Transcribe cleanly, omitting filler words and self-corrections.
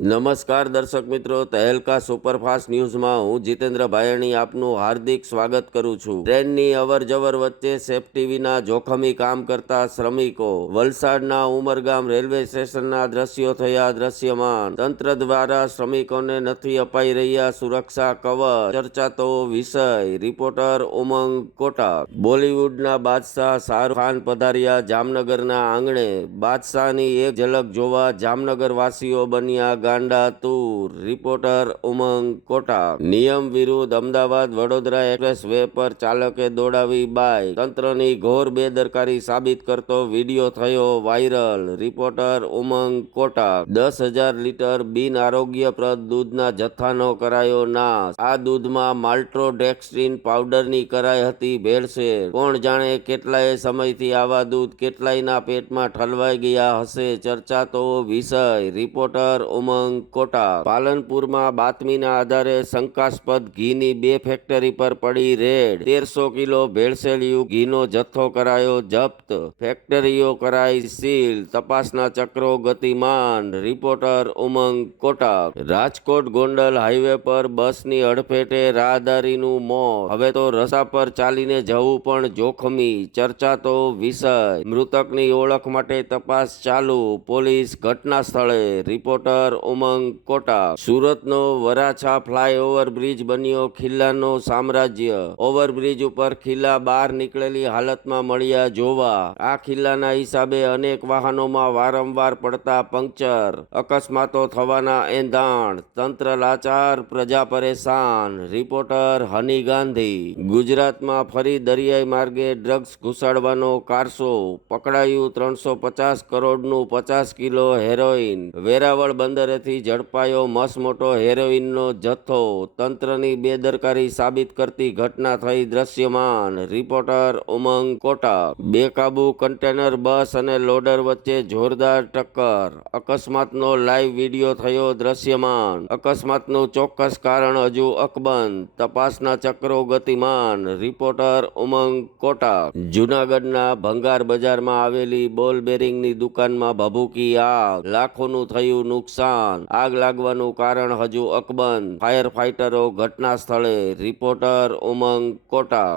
નમસ્કાર દર્શક મિત્રો, તહેલકા સુપરફાસ્ટ ન્યૂઝમાં હું જીતેન્દ્ર ભાયણી આપનું હાર્દિક સ્વાગત કરું છું। ટ્રેનની અવરજવર વચ્ચે સેફટી વિના જોખમી કામ કરતા શ્રમિકો। વલસાડના ઉમરગામ રેલવે સ્ટેશનના દ્રશ્યો થયા દ્રશ્યમાન। તંત્ર દ્વારા શ્રમિકોને નથી અપાઈ રહ્યા સુરક્ષા કવચ, ચર્ચાતો વિષય। રિપોર્ટર ઉમંગ કોટાક। બોલિવૂડના બાદશાહ શાહરુખ ખાન પધાર્યા જામનગરના આંગણે। બાદશાહની એક ઝલક જોવા જામનગરવાસીઓ બન્યા ગાંડા તૂર। રિપોર્ટર ઉમંગ કોટાક। નિયમ વિરુદ્ધ અમદાવાદ વડોદરા એક્સપ્રેસ વે પર ચાલકે દોડાવી બાઇક। તંત્રની ઘોર બેદરકારી સાબિત કરતો વિડીયો થયો વાયરલ। રિપોર્ટર ઉમંગ કોટાક। 10,000 લીટર બિન આરોગ્યપ્રદ દૂધના જથ્થાનો કરાયો નાશ। આ દૂધમાં માલ્ટોડેક્સ્ટ્રીન પાવડરની કરાઈ હતી ભેળસેળ। કોણ જાણે કેટલાય સમયથી આવા દૂધ કેટલાયના પેટમાં ઠલવાઈ ગયા હશે, ચર્ચાતો વિષય। રિપોર્ટર ઉમંગ કોટાક। પાલનપુરમાં બાતમીના આધારે શંકાસ્પદ ઘીની 2 ફેક્ટરી પર પડી રેડ। 1300 કિલો ભેળસેળયુક્ત ઘીનો જથ્થો કરાયો જપ્ત। ફેક્ટરીઓ કરાઈ સીલ, તપાસના ચક્રો ગતિમાન। રિપોર્ટર ઉમંગ કોટાક। રાજકોટ ગોંડલ હાઈવે પર બસની અડફેટે રાહદારીનું મોત। હવે તો રસ્તા પર ચાલીને જવું પણ જોખમી, ચર્ચાતો વિષય। મૃતકની ઓળખ માટે તપાસ ચાલુ, પોલીસ ઘટના સ્થળે। રિપોર્ટર ઉમંગ કોટાક। સુરતનો વરાછા ફ્લાયઓવર બ્રિજ બન્યો ખિલ્લાનો સામ્રાજ્ય। ઓવરબ્રિજ ઉપર ખિલ્લા બહાર નીકળેલી હાલતમાં મળ્યા જોવા। આ ખિલ્લાના હિસાબે અનેક વાહનોમાં વારંવાર પડતા પંક્ચર, અકસ્માતો થવાના એંધાણ। તંત્ર લાચાર, પ્રજા પરેશાન। રિપોર્ટર હની ગાંધી। ગુજરાતમાં ફરી દરિયાઈ માર્ગે ડ્રગ્સ ઘુસાડવાનો કારસો પકડાયું। 350 કરોડનું 50 કિલો હેરોઇન। વેરાવળ બંદરેથી ઝડપાયો મસમોટો હેરોઇનનો જથ્થો। તંત્રની બેદરકારી સાબિત કરતી ઘટના થઈ દ્રશ્યમાન। રિપોર્ટર ઉમંગ કોટાક। બેકાબુ કન્ટેનર બસ અને લોડર વચ્ચે જોરદાર ટક્કર। અકસ્માતનો લાઈવ વિડીયો થયો દ્રશ્યમાન। અકસ્માતનું ચોક્કસ કારણ હજુ અકબંધ, તપાસના ચક્રો ગતિમાન। રિપોર્ટર ઉમંગ કોટાક। જૂનાગઢના ભંગાર બજારમાં આવેલી બોલ બેરિંગની દુકાનમાં ભભૂકી આગ, લાખોનું થયું નુકસાન। આગ લાગવાનું કારણ હજુ અકબંધ, ફાયર ફાઈટરો ઘટના સ્થળે। રિપોર્ટર ઉમંગ કોટાક।